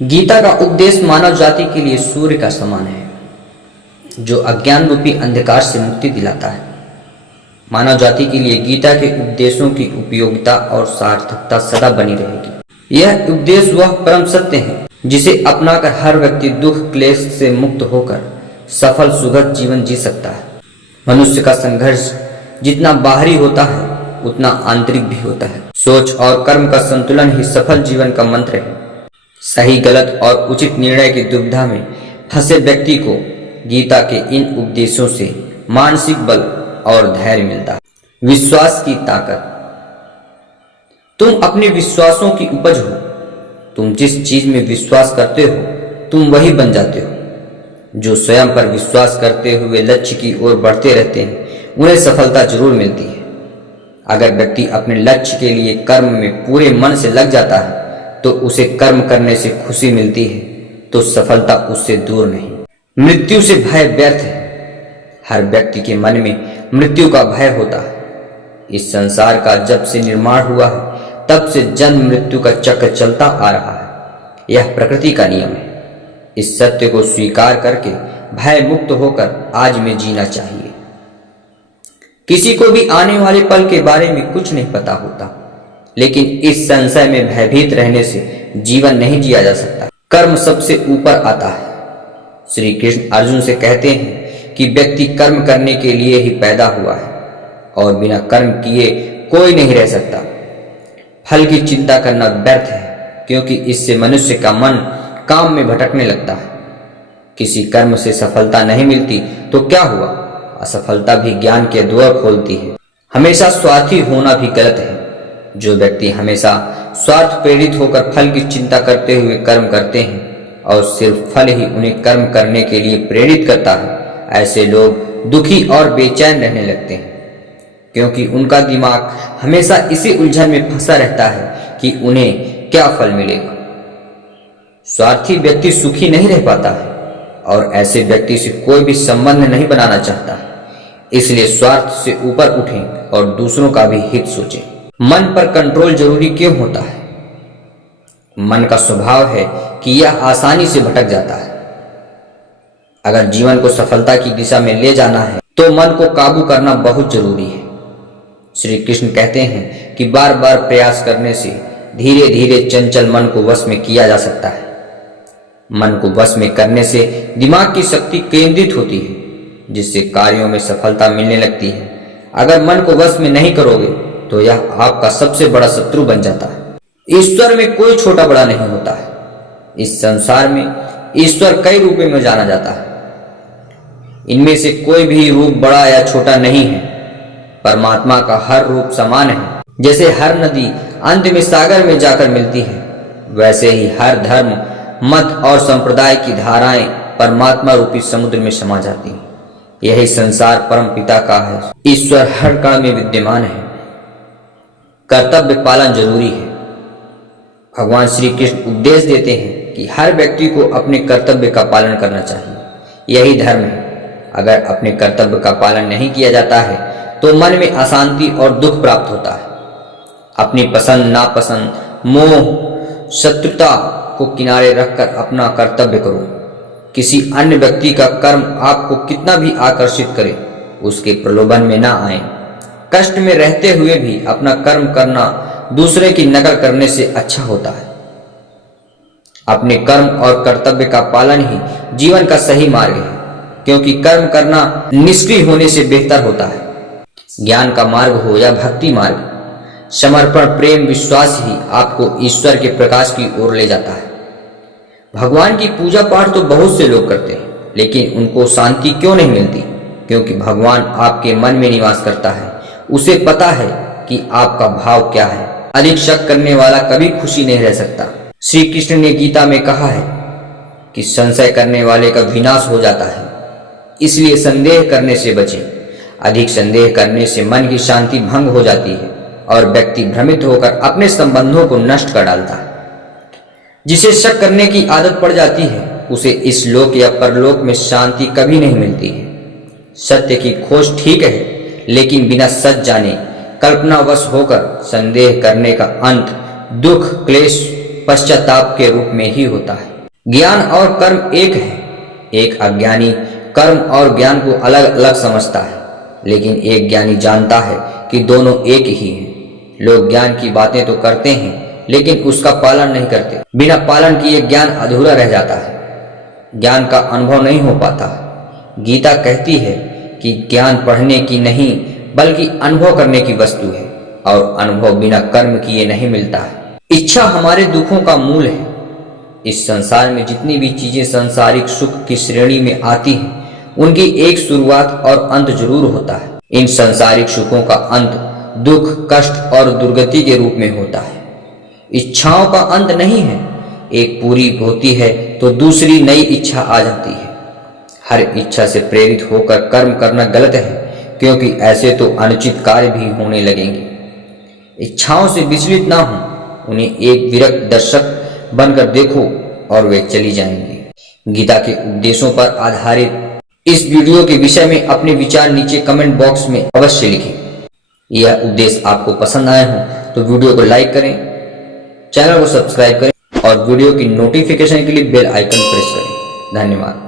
गीता का उपदेश मानव जाति के लिए सूर्य का समान है, जो अज्ञान रूपी अंधकार से मुक्ति दिलाता है। मानव जाति के लिए गीता के उपदेशों की उपयोगिता और सार्थकता सदा बनी रहेगी। यह उपदेश वह परम सत्य है जिसे अपनाकर हर व्यक्ति दुख क्लेश से मुक्त होकर सफल सुखद जीवन जी सकता है। मनुष्य का संघर्ष जितना बाहरी होता है उतना आंतरिक भी होता है। सोच और कर्म का संतुलन ही सफल जीवन का मंत्र है। सही गलत और उचित निर्णय की दुविधा में फंसे व्यक्ति को गीता के इन उपदेशों से मानसिक बल और धैर्य मिलता है। विश्वास की ताकत। तुम अपने विश्वासों की उपज हो। तुम जिस चीज में विश्वास करते हो तुम वही बन जाते हो। जो स्वयं पर विश्वास करते हुए लक्ष्य की ओर बढ़ते रहते हैं उन्हें सफलता जरूर मिलती है। अगर व्यक्ति अपने लक्ष्य के लिए कर्म में पूरे मन से लग जाता है तो उसे कर्म करने से खुशी मिलती है, तो सफलता उससे दूर नहीं। मृत्यु से भय व्यर्थ है। हर व्यक्ति के मन में मृत्यु का भय होता है। इस संसार का जब से निर्माण हुआ है तब से जन्म मृत्यु का चक्र चलता आ रहा है। यह प्रकृति का नियम है। इस सत्य को स्वीकार करके भय मुक्त होकर आज में जीना चाहिए। किसी को भी आने वाले पल के बारे में कुछ नहीं पता होता, लेकिन इस संशय में भयभीत रहने से जीवन नहीं जिया जा सकता। कर्म सबसे ऊपर आता है। श्री कृष्ण अर्जुन से कहते हैं कि व्यक्ति कर्म करने के लिए ही पैदा हुआ है और बिना कर्म किए कोई नहीं रह सकता। फल की चिंता करना व्यर्थ है, क्योंकि इससे मनुष्य का मन काम में भटकने लगता है। किसी कर्म से सफलता नहीं मिलती तो क्या हुआ? असफलता भी ज्ञान के द्वार खोलती है। हमेशा स्वार्थी होना भी गलत है। जो व्यक्ति हमेशा स्वार्थ प्रेरित होकर फल की चिंता करते हुए कर्म करते हैं और सिर्फ फल ही उन्हें कर्म करने के लिए प्रेरित करता है, ऐसे लोग दुखी और बेचैन रहने लगते हैं, क्योंकि उनका दिमाग हमेशा इसी उलझन में फंसा रहता है कि उन्हें क्या फल मिलेगा। स्वार्थी व्यक्ति सुखी नहीं रह पाता है और ऐसे व्यक्ति से कोई भी संबंध नहीं बनाना चाहता है। इसलिए स्वार्थ से ऊपर उठें और दूसरों का भी हित सोचें। मन पर कंट्रोल जरूरी क्यों होता है? मन का स्वभाव है कि यह आसानी से भटक जाता है। अगर जीवन को सफलता की दिशा में ले जाना है तो मन को काबू करना बहुत जरूरी है। श्री कृष्ण कहते हैं कि बार बार प्रयास करने से धीरे धीरे चंचल मन को वश में किया जा सकता है। मन को वश में करने से दिमाग की शक्ति केंद्रित होती है, जिससे कार्यों में सफलता मिलने लगती है। अगर मन को वश में नहीं करोगे तो यह आपका सबसे बड़ा शत्रु बन जाता है। ईश्वर में कोई छोटा बड़ा नहीं होता है। इस संसार में ईश्वर कई रूपों में जाना जाता है। इनमें से कोई भी रूप बड़ा या छोटा नहीं है। परमात्मा का हर रूप समान है। जैसे हर नदी अंत में सागर में जाकर मिलती है, वैसे ही हर धर्म मत और संप्रदाय की धाराएं परमात्मा रूपी समुद्र में समा जाती हैं। यही संसार परम पिता का है। ईश्वर हर कण में विद्यमान है। कर्तव्य पालन जरूरी है। भगवान श्री कृष्ण उपदेश देते हैं कि हर व्यक्ति को अपने कर्तव्य का पालन करना चाहिए। यही धर्म है। अगर अपने कर्तव्य का पालन नहीं किया जाता है तो मन में अशांति और दुख प्राप्त होता है। अपनी पसंद नापसंद, मोह, शत्रुता को किनारे रखकर अपना कर्तव्य करो। किसी अन्य व्यक्ति का कर्म आपको कितना भी आकर्षित करे, उसके प्रलोभन में ना आए। कष्ट में रहते हुए भी अपना कर्म करना दूसरे की नकल करने से अच्छा होता है। अपने कर्म और कर्तव्य का पालन ही जीवन का सही मार्ग है, क्योंकि कर्म करना निष्क्रिय होने से बेहतर होता है। ज्ञान का मार्ग हो या भक्ति मार्ग, समर्पण, प्रेम, विश्वास ही आपको ईश्वर के प्रकाश की ओर ले जाता है। भगवान की पूजा पाठ तो बहुत से लोग करते हैं, लेकिन उनको शांति क्यों नहीं मिलती? क्योंकि भगवान आपके मन में निवास करता है। उसे पता है कि आपका भाव क्या है। अधिक शक करने वाला कभी खुशी नहीं रह सकता। श्री कृष्ण ने गीता में कहा है कि संशय करने वाले का विनाश हो जाता है। इसलिए संदेह करने से बचें। अधिक संदेह करने से मन की शांति भंग हो जाती है और व्यक्ति भ्रमित होकर अपने संबंधों को नष्ट कर डालता है। जिसे शक करने की आदत पड़ जाती है उसे इस लोक या परलोक में शांति कभी नहीं मिलती है। सत्य की खोज ठीक है, लेकिन बिना सच जाने कल्पनावश होकर संदेह करने का अंत दुख, क्लेश पश्चाताप के रूप में ही होता है। ज्ञान और कर्म एक है। एक अज्ञानी कर्म और ज्ञान को अलग अलग समझता है, लेकिन एक ज्ञानी जानता है कि दोनों एक ही हैं। लोग ज्ञान की बातें तो करते हैं, लेकिन उसका पालन नहीं करते। बिना पालन किए ज्ञान अधूरा रह जाता है, ज्ञान का अनुभव नहीं हो पाता। गीता कहती है कि ज्ञान पढ़ने की नहीं बल्कि अनुभव करने की वस्तु है, और अनुभव बिना कर्म किए नहीं मिलता है। इच्छा हमारे दुखों का मूल है। इस संसार में जितनी भी चीजें सांसारिक सुख की श्रेणी में आती हैं, उनकी एक शुरुआत और अंत जरूर होता है। इन सांसारिक सुखों का अंत दुख, कष्ट और दुर्गति के रूप में होता है। इच्छाओं का अंत नहीं है। एक पूरी होती है तो दूसरी नई इच्छा आ जाती है। हर इच्छा से प्रेरित होकर कर्म करना गलत है, क्योंकि ऐसे तो अनुचित कार्य भी होने लगेंगे। इच्छाओं से विचलित ना हो, उन्हें एक विरक्त दर्शक बनकर देखो और वे चली जाएंगी। गीता के उपदेशों पर आधारित इस वीडियो के विषय में अपने विचार नीचे कमेंट बॉक्स में अवश्य लिखें। यह उपदेश आपको पसंद आए हो तो वीडियो को लाइक करें, चैनल को सब्सक्राइब करें और वीडियो की नोटिफिकेशन के लिए बेल आइकन प्रेस करें। धन्यवाद।